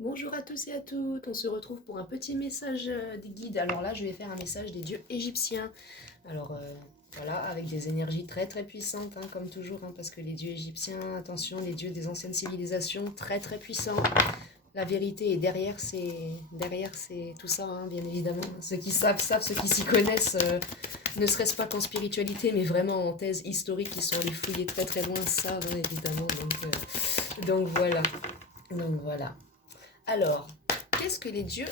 Bonjour à tous et à toutes, on se retrouve pour un petit message des guides. Alors là, je vais faire un message des dieux égyptiens. Alors voilà, avec des énergies très très puissantes, hein, comme toujours, hein, parce que les dieux égyptiens, attention, les dieux des anciennes civilisations, très très puissants. La vérité est derrière c'est tout ça, hein, bien évidemment. Ceux qui savent, savent, ceux qui s'y connaissent, ne serait-ce pas qu'en spiritualité, mais vraiment en thèse historique, qui sont allés fouiller très très loin, savent, hein, évidemment. Donc voilà, donc voilà. Alors, qu'est-ce que les dieux,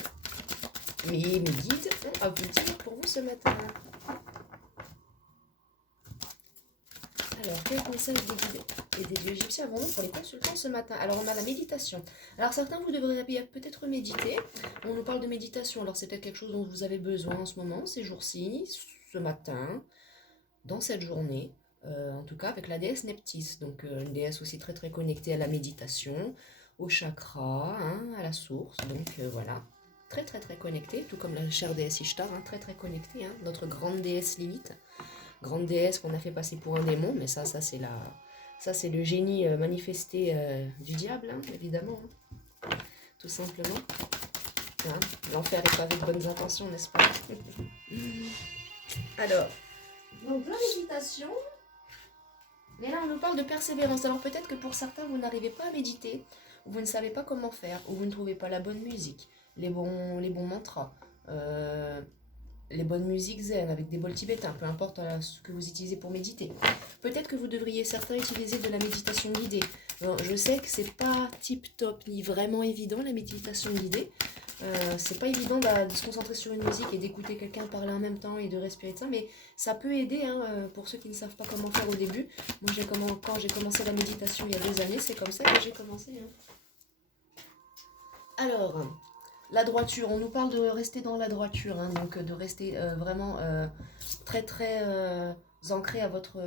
mes guides, ont à vous dire pour vous ce matin? Alors, quel message des guides et des dieux égyptiens avons-nous pour les consultants ce matin? Alors, on a la méditation. Alors, certains, vous devriez peut-être méditer. On nous parle de méditation. Alors, c'est peut-être quelque chose dont vous avez besoin en ce moment, ces jours-ci, ce matin, dans cette journée. En tout cas, avec la déesse Neptis. Donc, une déesse aussi très très connectée à la méditation, au chakra, hein, à la source. Donc, voilà. Très très très connectée, tout comme la chère déesse Ishtar, hein, très très connectée, hein, notre grande déesse limite. Grande déesse qu'on a fait passer pour un démon, mais ça c'est le génie manifesté du diable, hein, évidemment, hein, tout simplement. Hein. L'enfer est pas avec bonnes intentions, n'est-ce pas? Alors, donc la méditation, mais là on nous parle de persévérance. Alors peut-être que pour certains vous n'arrivez pas à méditer, ou vous ne savez pas comment faire, ou vous ne trouvez pas la bonne musique, les bons mantras, euh, les bonnes musiques zen avec des bols tibétains, peu importe ce que vous utilisez pour méditer. Peut-être que vous devriez certains utiliser de la méditation guidée. Bon, je sais que c'est pas tip top ni vraiment évident la méditation guidée. C'est pas évident de se concentrer sur une musique et d'écouter quelqu'un parler en même temps et de respirer de ça, mais ça peut aider hein, pour ceux qui ne savent pas comment faire au début. Moi, quand j'ai commencé la méditation il y a 2 années, c'est comme ça que j'ai commencé. Hein. Alors, la droiture, on nous parle de rester dans la droiture, hein, donc de rester vraiment très très ancré à votre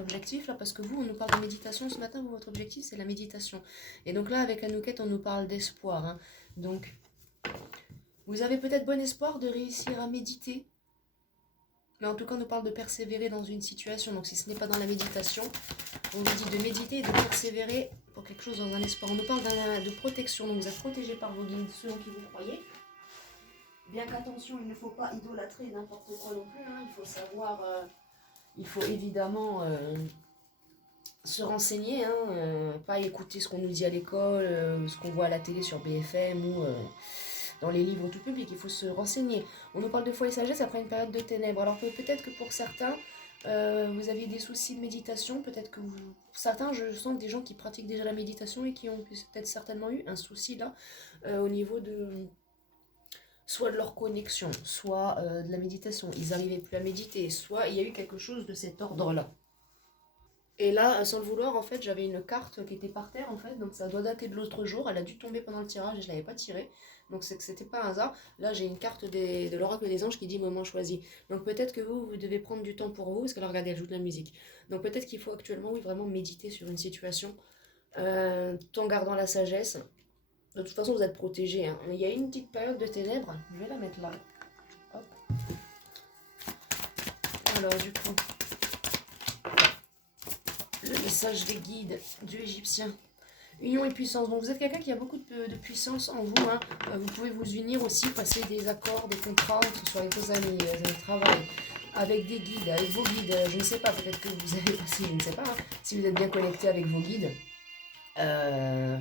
objectif, là, parce que vous, on nous parle de méditation ce matin, vous, votre objectif, c'est la méditation. Et donc là, avec la nouquette, on nous parle d'espoir. Hein. Donc, vous avez peut-être bon espoir de réussir à méditer, mais en tout cas, on nous parle de persévérer dans une situation. Donc, si ce n'est pas dans la méditation, on vous dit de méditer et de persévérer pour quelque chose dans un espoir. On nous parle de protection, donc vous êtes protégé par vos guides, selon qui vous croyez. Bien qu'attention, il ne faut pas idolâtrer n'importe quoi non plus. Hein. Il faut savoir, il faut évidemment se renseigner, hein, pas écouter ce qu'on nous dit à l'école, ce qu'on voit à la télé sur BFM ou dans les livres tout public. Il faut se renseigner. On nous parle de foi et sagesse après une période de ténèbres. Alors peut-être que pour certains, vous avez des soucis de méditation. Peut-être que certains, je sens que des gens qui pratiquent déjà la méditation et qui ont peut-être certainement eu un souci là au niveau de soit de leur connexion, soit de la méditation. Ils n'arrivaient plus à méditer, soit il y a eu quelque chose de cet ordre-là. Et là, sans le vouloir, en fait, j'avais une carte qui était par terre, en fait, donc ça doit dater de l'autre jour. Elle a dû tomber pendant le tirage et je l'avais pas tirée, donc c'est que c'était pas un hasard. Là, j'ai une carte de l'oracle des anges qui dit moment choisi. Donc peut-être que vous devez prendre du temps pour vous, parce que là, regardez, elle joue de la musique. Donc peut-être qu'il faut actuellement, oui, vraiment méditer sur une situation, tout en gardant la sagesse. De toute façon, vous êtes protégé. Hein. Il y a une petite période de ténèbres, je vais la mettre là. Hop. Alors, du coup, le message des guides du égyptien. Union et puissance. Bon, vous êtes quelqu'un qui a beaucoup de puissance en vous. Hein. Vous pouvez vous unir aussi, passer des accords, des contrats, que ce soit avec vos amis, le travail, avec des guides, avec vos guides. Je ne sais pas, peut-être que vous avez aussi, je ne sais pas, hein, si vous êtes bien connecté avec vos guides. Euh,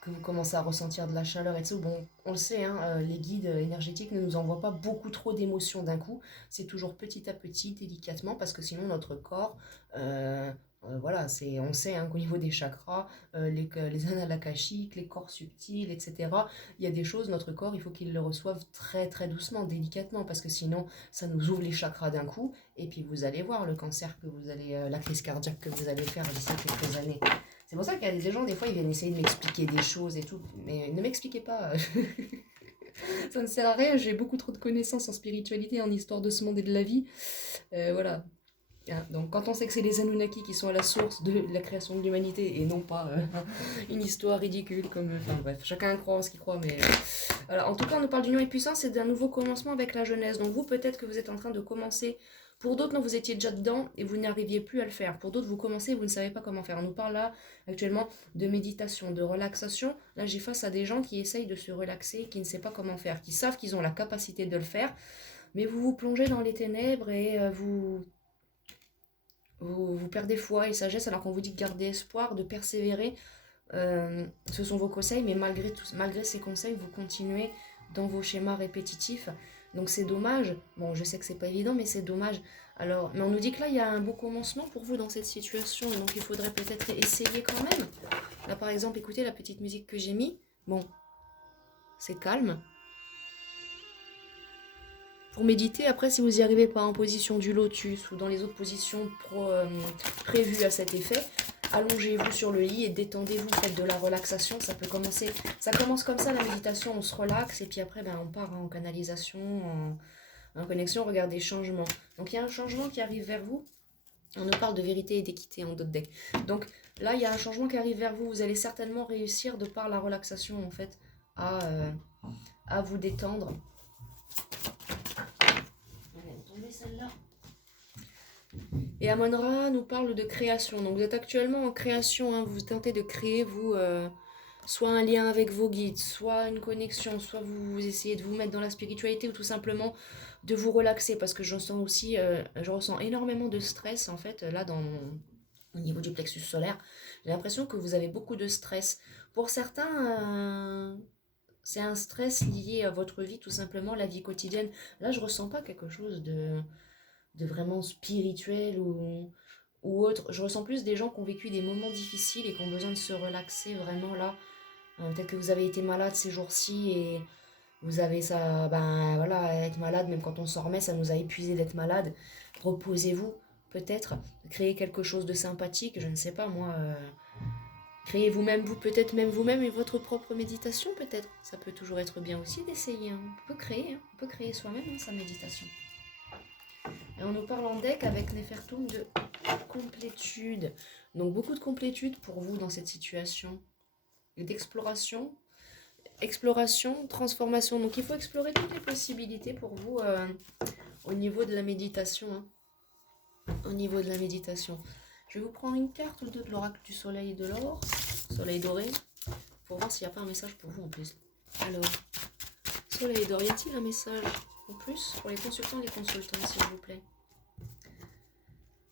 que vous commencez à ressentir de la chaleur et tout. Bon, on le sait, hein, les guides énergétiques ne nous envoient pas beaucoup trop d'émotions d'un coup. C'est toujours petit à petit, délicatement, parce que sinon notre corps, voilà, on sait hein, qu'au niveau des chakras, les annales akashiques, les corps subtils, etc., il y a des choses, notre corps, il faut qu'il le reçoive très très doucement, délicatement, parce que sinon ça nous ouvre les chakras d'un coup, et puis vous allez voir le cancer que vous allez, la crise cardiaque que vous allez faire d'ici quelques années. C'est pour ça qu'il y a des gens, des fois, ils viennent essayer de m'expliquer des choses et tout. Mais ne m'expliquez pas. Ça ne sert à rien. J'ai beaucoup trop de connaissances en spiritualité, en histoire de ce monde et de la vie. Voilà. Hein, donc, quand on sait que c'est les Anunnaki qui sont à la source de la création de l'humanité et non pas une histoire ridicule comme. Enfin, bref, chacun croit en ce qu'il croit. Mais voilà. En tout cas, on nous parle d'union et puissance et d'un nouveau commencement avec la jeunesse. Donc, vous, peut-être que vous êtes en train de commencer Pour d'autres, non, vous étiez déjà dedans et vous n'arriviez plus à le faire. Pour d'autres, vous commencez et vous ne savez pas comment faire. On nous parle là actuellement de méditation, de relaxation. Là, j'ai face à des gens qui essayent de se relaxer, qui ne savent pas comment faire, qui savent qu'ils ont la capacité de le faire, mais vous vous plongez dans les ténèbres et vous perdez foi et sagesse alors qu'on vous dit de garder espoir, de persévérer. Ce sont vos conseils, mais malgré ces conseils, vous continuez dans vos schémas répétitifs. Donc c'est dommage. Bon, je sais que c'est pas évident, mais c'est dommage. Alors, mais on nous dit que là, il y a un beau commencement pour vous dans cette situation, et donc il faudrait peut-être essayer quand même. Là, par exemple, écoutez la petite musique que j'ai mis. Bon, c'est calme. Pour méditer, après, si vous n'y arrivez pas en position du lotus ou dans les autres positions prévues à cet effet, allongez-vous sur le lit et détendez-vous, faites de la relaxation. Ça commence comme ça la méditation, on se relaxe et puis après on part en canalisation, en connexion, on regarde des changements. Donc il y a un changement qui arrive vers vous. On nous parle de vérité et d'équité en d'autres decks. Donc là il y a un changement qui arrive vers vous. Vous allez certainement réussir de par la relaxation en fait à vous détendre. Celle-là. Et Amon-Ra nous parle de création. Donc vous êtes actuellement en création, hein. Vous tentez de créer, vous, soit un lien avec vos guides, soit une connexion, soit vous essayez de vous mettre dans la spiritualité ou tout simplement de vous relaxer. Parce que je ressens énormément de stress en fait, là au niveau du plexus solaire. J'ai l'impression que vous avez beaucoup de stress. Pour certains, c'est un stress lié à votre vie, tout simplement, la vie quotidienne. Là, je ressens pas quelque chose de vraiment spirituel ou autre. Je ressens plus des gens qui ont vécu des moments difficiles et qui ont besoin de se relaxer vraiment là. Peut-être que vous avez été malade ces jours-ci et vous avez ça, voilà, être malade, même quand on s'en remet, ça nous a épuisé d'être malade. Reposez-vous, peut-être, créez quelque chose de sympathique, je ne sais pas moi. Créez vous-même, peut-être même vous-même et votre propre méditation, peut-être. Ça peut toujours être bien aussi d'essayer. Hein. On peut créer soi-même sa méditation. Et on nous parle en deck avec Nefertum de complétude. Donc beaucoup de complétude pour vous dans cette situation. Et d'exploration, transformation. Donc il faut explorer toutes les possibilités pour vous au niveau de la méditation. Hein. Au niveau de la méditation. Je vais vous prendre une carte de l'oracle du soleil et de l'or, soleil doré, pour voir s'il n'y a pas un message pour vous en plus. Alors, soleil d'or, y a-t-il un message en plus pour les consultants et les consultants, s'il vous plaît?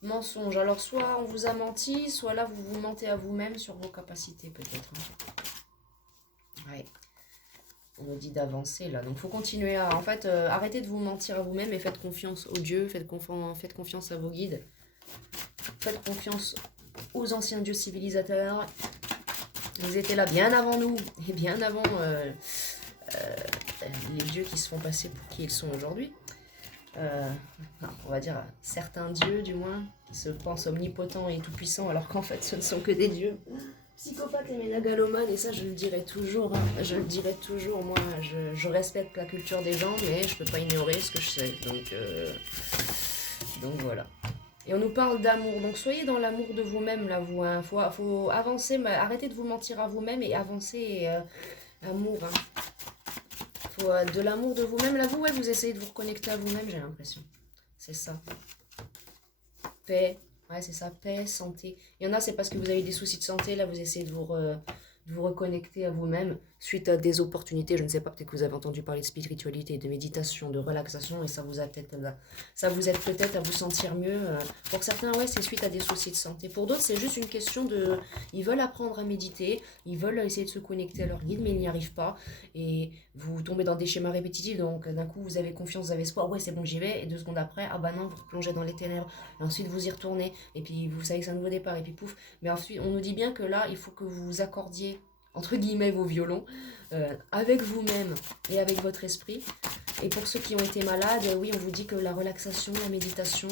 Mensonge. Alors, soit on vous a menti, soit là, vous vous mentez à vous-même sur vos capacités, peut-être. Hein. Ouais. On nous dit d'avancer, là. Donc, il faut continuer à... En fait, arrêtez de vous mentir à vous-même et faites confiance aux dieux, faites confiance à vos guides. Faites confiance aux anciens dieux civilisateurs. Ils étaient là bien avant nous et bien avant les dieux qui se font passer pour qui ils sont aujourd'hui. On va dire certains dieux du moins qui se pensent omnipotents et tout-puissants alors qu'en fait ce ne sont que des dieux psychopathes et ménagalomanes, et ça je le dirai toujours. Hein. Je le dirai toujours, moi je respecte la culture des gens mais je peux pas ignorer ce que je sais. Donc voilà. Et on nous parle d'amour, donc soyez dans l'amour de vous-même là, vous. Hein. Faut avancer, mais arrêtez de vous mentir à vous-même et avancer. Amour. Hein. Faut de l'amour de vous-même là, vous essayez de vous reconnecter à vous-même, j'ai l'impression. C'est ça. Paix, ouais c'est ça, paix, santé. Il y en a c'est parce que vous avez des soucis de santé, là vous essayez de vous reconnecter à vous-même suite à des opportunités, je ne sais pas, peut-être que vous avez entendu parler de spiritualité, de méditation, de relaxation, et ça vous aide peut-être à vous sentir mieux. Pour certains, ouais, c'est suite à des soucis de santé. Pour d'autres, c'est juste une question de... Ils veulent apprendre à méditer, ils veulent essayer de se connecter à leur guide, mais ils n'y arrivent pas. Et vous tombez dans des schémas répétitifs, donc d'un coup, vous avez confiance, vous avez espoir, ouais, c'est bon, j'y vais. Et 2 secondes après, ah bah non, vous plongez dans les ténèbres. Et ensuite, vous y retournez, et puis vous savez que c'est un nouveau départ, et puis pouf. Mais ensuite, on nous dit bien que là, il faut que vous vous accordiez entre guillemets vos violons, avec vous-même et avec votre esprit. Et pour ceux qui ont été malades, oui, on vous dit que la relaxation, la méditation,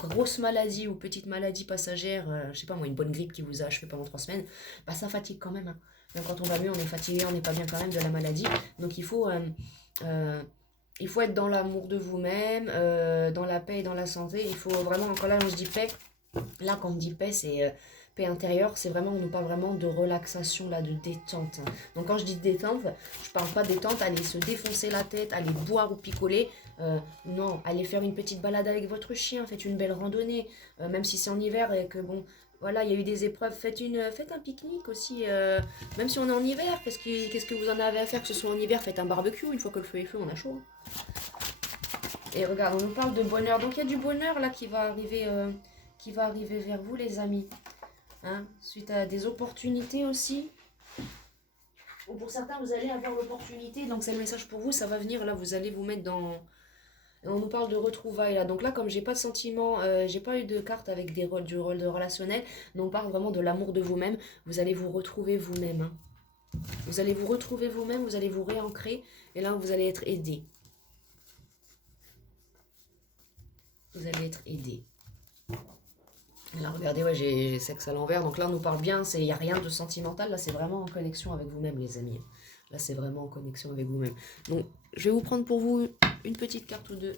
grosse maladie ou petite maladie passagère, je sais pas moi, une bonne grippe qui vous a achevé pendant 3 semaines, bah ça fatigue quand même. Hein. Même quand on va mieux, on est fatigué, on n'est pas bien quand même de la maladie. Donc il faut être dans l'amour de vous-même, dans la paix et dans la santé. Il faut vraiment, encore là, quand je dis paix, là quand on dit paix, c'est paix intérieure, c'est vraiment, on nous parle vraiment de relaxation, là, de détente. Donc quand je dis détente, je parle pas détente, aller se défoncer la tête, aller boire ou picoler. Non, allez faire une petite balade avec votre chien, faites une belle randonnée, même si c'est en hiver et que bon, voilà, il y a eu des épreuves, faites un pique-nique aussi, même si on est en hiver, qu'est-ce que vous en avez à faire, que ce soit en hiver, faites un barbecue, une fois que le feu est feu, on a chaud. Et regarde, on nous parle de bonheur, donc il y a du bonheur là qui va arriver vers vous les amis, hein, suite à des opportunités aussi. Ou pour certains, vous allez avoir l'opportunité, donc c'est le message pour vous, ça va venir, là, vous allez vous mettre dans... On nous parle de retrouvailles, là. Donc là, comme j'ai pas de sentiment, j'ai pas eu de carte avec du rôle de relationnel, donc on parle vraiment de l'amour de vous-même, vous allez vous retrouver vous-même. Hein. Vous allez vous retrouver vous-même, vous allez vous réancrer, et là, vous allez être aidé. Vous allez être aidé. Là, regardez, ouais, j'ai sexe à l'envers. Donc là, on nous parle bien. Il n'y a rien de sentimental. Là, c'est vraiment en connexion avec vous-même, les amis. Là, c'est vraiment en connexion avec vous-même. Donc, je vais vous prendre pour vous une petite carte ou deux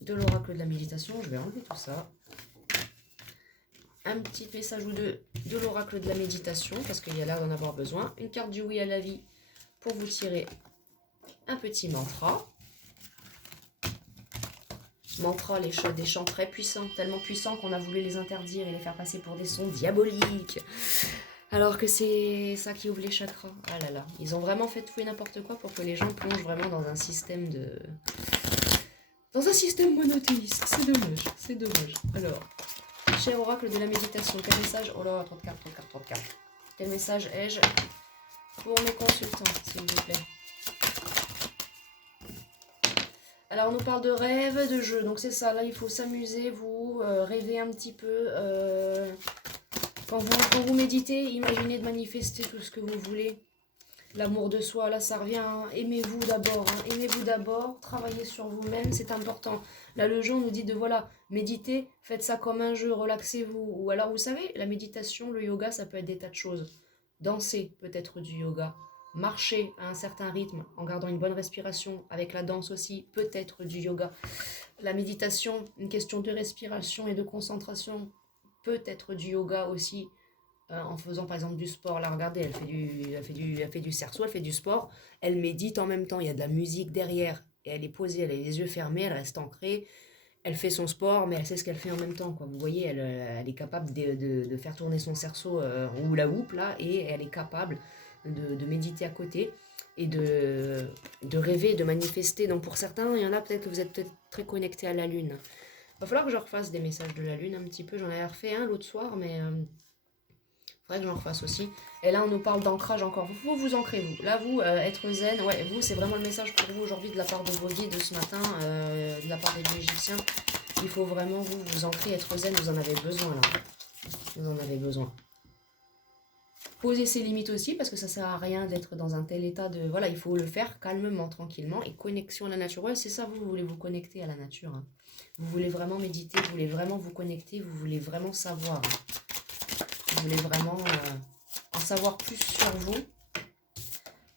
de l'oracle de la méditation. Je vais enlever tout ça. Un petit message ou deux de l'oracle de la méditation, parce qu'il y a l'air d'en avoir besoin. Une carte du oui à la vie pour vous tirer un petit mantra. Mantra, des chants très puissants, tellement puissants qu'on a voulu les interdire et les faire passer pour des sons diaboliques. Alors que c'est ça qui ouvre les chakras. Ah là là, ils ont vraiment fait tout et n'importe quoi pour que les gens plongent vraiment dans un système monothéiste. C'est dommage, c'est dommage. Alors, cher oracle de la méditation, quel message... Oh là, trop de cartes, trop de cartes, trop de cartes. Quel message ai-je pour mes consultants, s'il vous plaît? Alors, on nous parle de rêve, de jeu. Donc, c'est ça. Là, il faut s'amuser, vous rêver un petit peu. Quand vous méditez, imaginez de manifester tout ce que vous voulez. L'amour de soi, là, ça revient. Hein. Aimez-vous d'abord. Hein. Aimez-vous d'abord. Travaillez sur vous-même. C'est important. Là, le jeu, on nous dit de, voilà, méditer. Faites ça comme un jeu. Relaxez-vous. Ou alors, vous savez, la méditation, le yoga, ça peut être des tas de choses. Danser peut être du yoga. Marcher à un certain rythme en gardant une bonne respiration, avec la danse aussi, peut être du yoga. La méditation, une question de respiration et de concentration, peut être du yoga aussi, en faisant par exemple du sport. Là, regardez, elle fait du cerceau, elle fait du sport, elle médite en même temps, il y a de la musique derrière, et elle est posée, elle a les yeux fermés, elle reste ancrée, elle fait son sport, mais elle sait ce qu'elle fait en même temps, quoi. Vous voyez, elle est capable de faire tourner son cerceau en hula hoop, là, et elle est capable de méditer à côté et de rêver, de manifester. Donc pour certains, il y en a peut-être que vous êtes peut-être très connectés à la lune. Il va falloir que je refasse des messages de la lune un petit peu. J'en avais refait un l'autre soir, mais il faudrait que j'en refasse aussi. Et là, on nous parle d'ancrage encore. Vous vous ancrez, vous. Là, vous, être zen, ouais, vous, c'est vraiment le message pour vous aujourd'hui de la part de vos guides ce matin, de la part des dieux égyptiens. Il faut vraiment vous ancrer, être zen, vous en avez besoin, là. Vous en avez besoin. Poser ses limites aussi, parce que ça sert à rien d'être dans un tel état de... Voilà, il faut le faire calmement, tranquillement, et connexion à la nature. Ouais, c'est ça, vous voulez vous connecter à la nature. Hein. Vous voulez vraiment méditer, vous voulez vraiment vous connecter, vous voulez vraiment savoir. Hein. Vous voulez vraiment en savoir plus sur vous.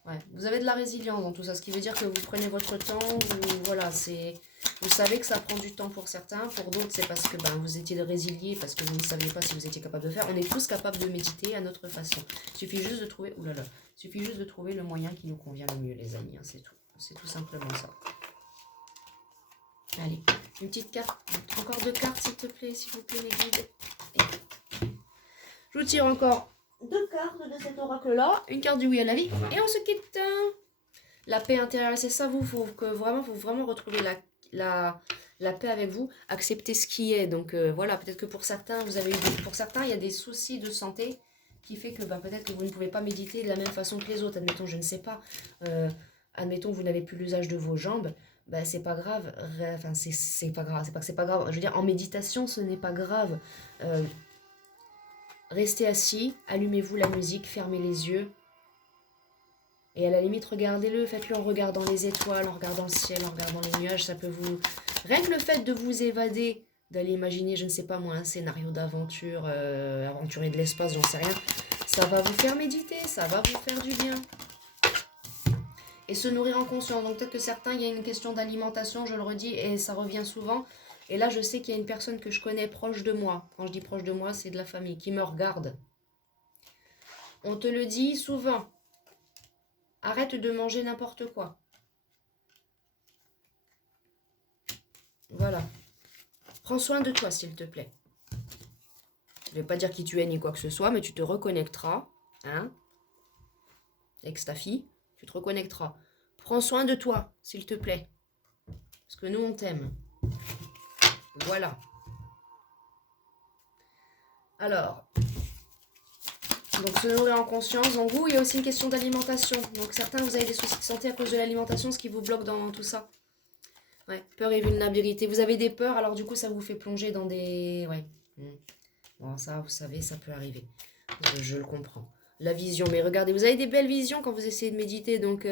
Ouais, vous avez de la résilience dans tout ça, ce qui veut dire que vous prenez votre temps, voilà, c'est... Vous savez que ça prend du temps pour certains, pour d'autres c'est parce que vous étiez résiliés, parce que vous ne saviez pas si vous étiez capable de faire. On est tous capables de méditer à notre façon. Il suffit juste de trouver, il suffit juste de trouver le moyen qui nous convient le mieux, les amis, hein, c'est tout. C'est tout simplement ça. Allez, une petite carte, encore deux cartes s'il te plaît, s'il vous plaît les guides. Je vous tire encore deux cartes de cet oracle-là, une carte du oui à la vie, et on se quitte. La paix intérieure, c'est ça, faut vraiment retrouver la paix avec vous, accepter ce qui est. Donc voilà, peut-être que pour certains, pour certains, il y a des soucis de santé qui fait que peut-être que vous ne pouvez pas méditer de la même façon que les autres. Admettons, je ne sais pas, admettons, vous n'avez plus l'usage de vos jambes, c'est pas grave. Enfin, c'est pas grave, c'est pas que c'est pas grave. Je veux dire, en méditation, ce n'est pas grave. Restez assis, allumez-vous la musique, fermez les yeux. Et à la limite, regardez-le, faites-le en regardant les étoiles, en regardant le ciel, en regardant les nuages. Ça peut vous... Rien que le fait de vous évader, d'aller imaginer, je ne sais pas moi, un scénario d'aventure, aventurer de l'espace, j'en sais rien. Ça va vous faire méditer, ça va vous faire du bien. Et se nourrir en conscience. Donc peut-être que certains, il y a une question d'alimentation, je le redis, et ça revient souvent. Et là, je sais qu'il y a une personne que je connais proche de moi. Quand je dis proche de moi, c'est de la famille qui me regarde. On te le dit souvent. Arrête de manger n'importe quoi. Voilà. Prends soin de toi, s'il te plaît. Je ne vais pas dire qui tu es ni quoi que ce soit, mais tu te reconnecteras. Hein, avec ta fille, tu te reconnecteras. Prends soin de toi, s'il te plaît. Parce que nous, on t'aime. Voilà. Alors, donc se nourrir en conscience. Donc vous, il y a aussi une question d'alimentation. Donc certains, vous avez des soucis de santé à cause de l'alimentation, ce qui vous bloque dans tout ça. Ouais, peur et vulnérabilité. Vous avez des peurs, alors du coup, ça vous fait plonger dans des... Ouais. Bon, ça, vous savez, ça peut arriver. Je le comprends. La vision, mais regardez, vous avez des belles visions quand vous essayez de méditer, donc...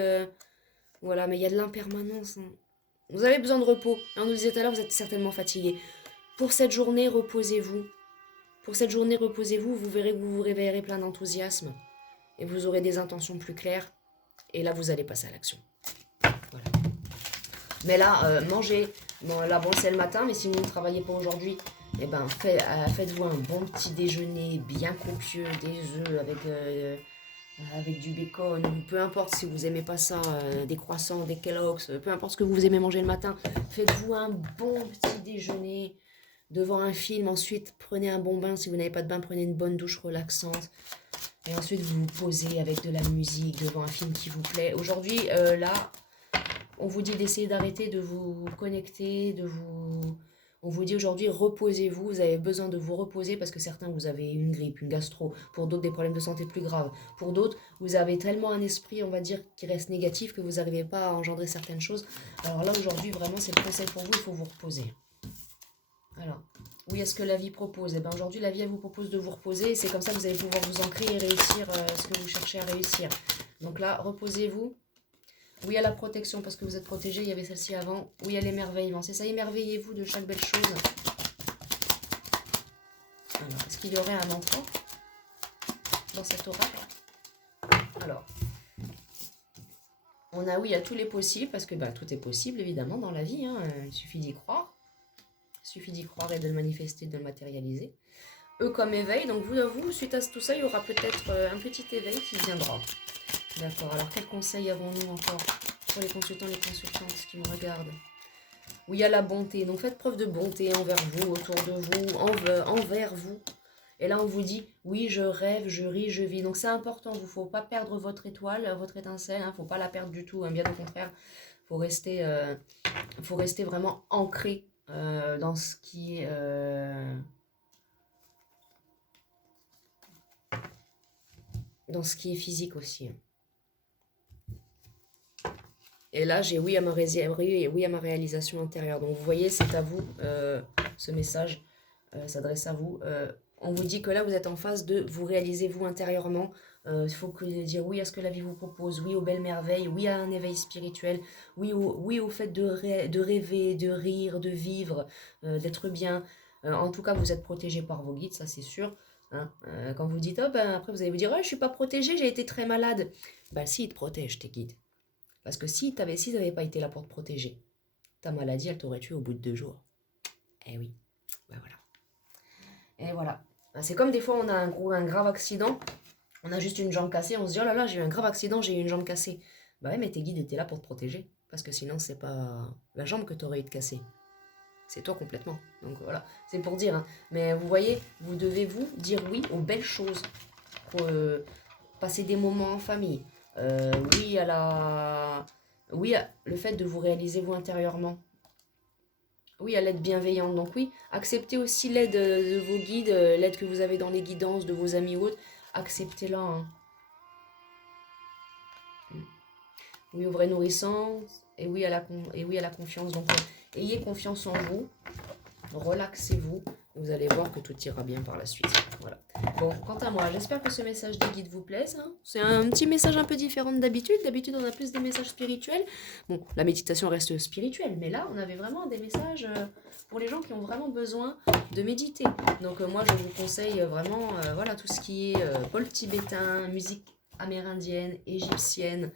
voilà, mais il y a de l'impermanence. Hein. Vous avez besoin de repos. On nous disait tout à l'heure, vous êtes certainement fatigué. Pour cette journée, reposez-vous. Pour cette journée, reposez-vous. Vous verrez que vous vous réveillerez plein d'enthousiasme. Et vous aurez des intentions plus claires. Et là, vous allez passer à l'action. Voilà. Mais là, mangez. Bon, là, bon, c'est le matin, mais si vous ne travaillez pas aujourd'hui, eh ben, faites-vous un bon petit déjeuner bien copieux, des œufs avec du bacon, ou peu importe si vous aimez pas ça, des croissants, des Kellogg's, peu importe ce que vous aimez manger le matin, faites-vous un bon petit déjeuner devant un film, ensuite prenez un bon bain, si vous n'avez pas de bain, prenez une bonne douche relaxante, et ensuite vous vous posez avec de la musique devant un film qui vous plaît. Aujourd'hui, là, on vous dit d'essayer d'arrêter de vous connecter, On vous dit aujourd'hui, reposez-vous, vous avez besoin de vous reposer parce que certains, vous avez une grippe, une gastro, pour d'autres, des problèmes de santé plus graves. Pour d'autres, vous avez tellement un esprit, on va dire, qui reste négatif que vous n'arrivez pas à engendrer certaines choses. Alors là, aujourd'hui, vraiment, c'est le conseil pour vous, il faut vous reposer. Alors, oui, est-ce que la vie propose? Eh bien, aujourd'hui, la vie, elle vous propose de vous reposer et c'est comme ça que vous allez pouvoir vous ancrer et réussir ce que vous cherchez à réussir. Donc là, reposez-vous. Oui à la protection parce que vous êtes protégé, il y avait celle-ci avant. Oui à l'émerveillement, c'est ça, émerveillez-vous de chaque belle chose. Alors, est-ce qu'il y aurait un mantra dans cet oracle? Alors, on a oui à tous les possibles parce que bah, tout est possible évidemment dans la vie, hein, il suffit d'y croire. Il suffit d'y croire et de le manifester, de le matérialiser. Eux comme éveil, donc vous, suite à tout ça, il y aura peut-être un petit éveil qui viendra. D'accord, alors quels conseils avons-nous encore pour les consultants, les consultantes qui me regardent? Oui, à la bonté. Donc faites preuve de bonté envers vous, autour de vous, envers vous. Et là, on vous dit, oui, je rêve, je ris, je vis. Donc c'est important, il ne faut pas perdre votre étoile, votre étincelle, il ne faut pas la perdre du tout, hein, bien au contraire. Il faut rester vraiment ancré dans ce qui est... dans ce qui est physique aussi. Et là, j'ai oui à ma réalisation intérieure. Donc, vous voyez, c'est à vous, ce message s'adresse à vous. On vous dit que là, vous êtes en phase de vous réaliser vous intérieurement. Il faut dire oui à ce que la vie vous propose, oui aux belles merveilles, oui à un éveil spirituel, oui au fait de rêver, de rire, de vivre, d'être bien. En tout cas, vous êtes protégé par vos guides, ça c'est sûr. Hein. Quand vous dites, oh, ben, après vous allez vous dire, oh, je ne suis pas protégé, j'ai été très malade. Ben si, ils te protègent, tes guides. Parce que s'ils n'avaient pas été là pour te protéger, ta maladie, elle t'aurait tué au bout de 2 jours. Eh oui, ben voilà. Et voilà. C'est comme des fois, on a un grave accident, on a juste une jambe cassée, on se dit, oh là là, j'ai eu un grave accident, j'ai eu une jambe cassée. Bah ouais, mais tes guides étaient là pour te protéger. Parce que sinon, c'est pas la jambe que t'aurais eu de casser. C'est toi complètement. Donc voilà, c'est pour dire. Hein. Mais vous voyez, vous devez vous dire oui aux belles choses. Pour passer des moments en famille. Oui à la... Oui à le fait de vous réaliser vous intérieurement. Oui, à l'aide bienveillante. Donc oui, acceptez aussi l'aide de vos guides, l'aide que vous avez dans les guidances de vos amis ou autres. Acceptez-la. Hein. Oui, aux vraies nourrissances. Et oui à la confiance. Donc ayez confiance en vous. Relaxez-vous. Vous allez voir que tout ira bien par la suite. Voilà. Bon, quant à moi, j'espère que ce message des guides vous plaise. Hein. C'est un petit message un peu différent d'habitude. D'habitude, on a plus des messages spirituels. Bon, la méditation reste spirituelle, mais là, on avait vraiment des messages pour les gens qui ont vraiment besoin de méditer. Donc moi, je vous conseille vraiment voilà, tout ce qui est pôle tibétain, musique amérindienne, égyptienne,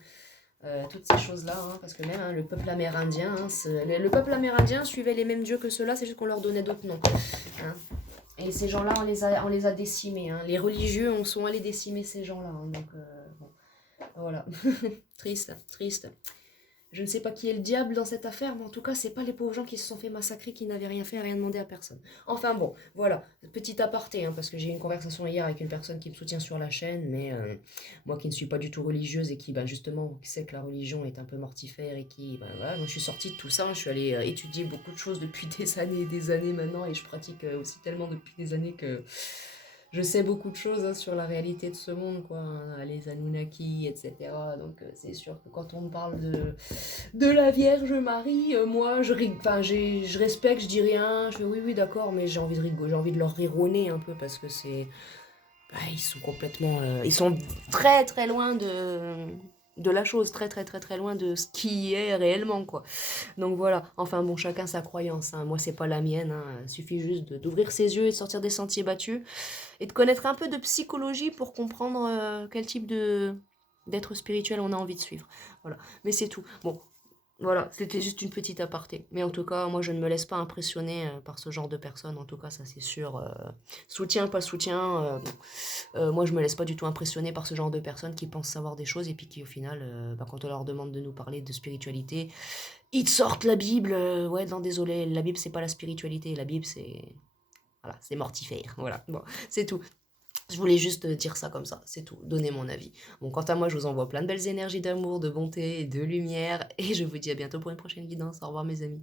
toutes ces choses-là, hein, parce que même le peuple amérindien, hein, le peuple amérindien suivait les mêmes dieux que ceux-là, c'est juste qu'on leur donnait d'autres noms. Hein. Et ces gens-là, on les a décimés. Hein. Les religieux sont allés décimer ces gens-là. Hein, donc, bon, voilà. Triste, triste. Je ne sais pas qui est le diable dans cette affaire, mais en tout cas, c'est pas les pauvres gens qui se sont fait massacrer, qui n'avaient rien fait, rien demandé à personne. Enfin bon, voilà, petit aparté, hein, parce que j'ai eu une conversation hier avec une personne qui me soutient sur la chaîne, mais moi qui ne suis pas du tout religieuse et qui, ben, justement, sait que la religion est un peu mortifère et qui, ben, voilà, moi je suis sortie de tout ça, je suis allée étudier beaucoup de choses depuis des années et des années maintenant, et je pratique aussi tellement depuis des années que je sais beaucoup de choses hein, sur la réalité de ce monde, quoi, hein, les Anunnaki, etc. Donc c'est sûr que quand on me parle de la Vierge Marie, moi je respecte, je dis rien, je fais oui d'accord, mais j'ai envie de rigoler, j'ai envie de leur rire au nez un peu parce que c'est, bah, ils sont complètement, ils sont très très loin de la chose, très très très très loin de ce qui est réellement quoi. Donc voilà, enfin bon, chacun sa croyance, hein. Moi c'est pas la mienne, hein. Il suffit juste d'ouvrir ses yeux et de sortir des sentiers battus et de connaître un peu de psychologie pour comprendre quel type d'être spirituel on a envie de suivre. Voilà, mais c'est tout. Bon, voilà, c'était juste une petite aparté. Mais en tout cas, moi je ne me laisse pas impressionner par ce genre de personnes, en tout cas ça c'est sûr. Soutien, pas soutien, moi je me laisse pas du tout impressionner par ce genre de personnes qui pensent savoir des choses et puis qui au final, bah, quand on leur demande de nous parler de spiritualité, ils te sortent la Bible. Ouais, non désolé, la Bible c'est pas la spiritualité, la Bible c'est... Voilà, c'est mortifère. Voilà, bon, c'est tout. Je voulais juste dire ça comme ça, c'est tout, donner mon avis. Bon, quant à moi, je vous envoie plein de belles énergies d'amour, de bonté et de lumière, et je vous dis à bientôt pour une prochaine guidance. Au revoir mes amis.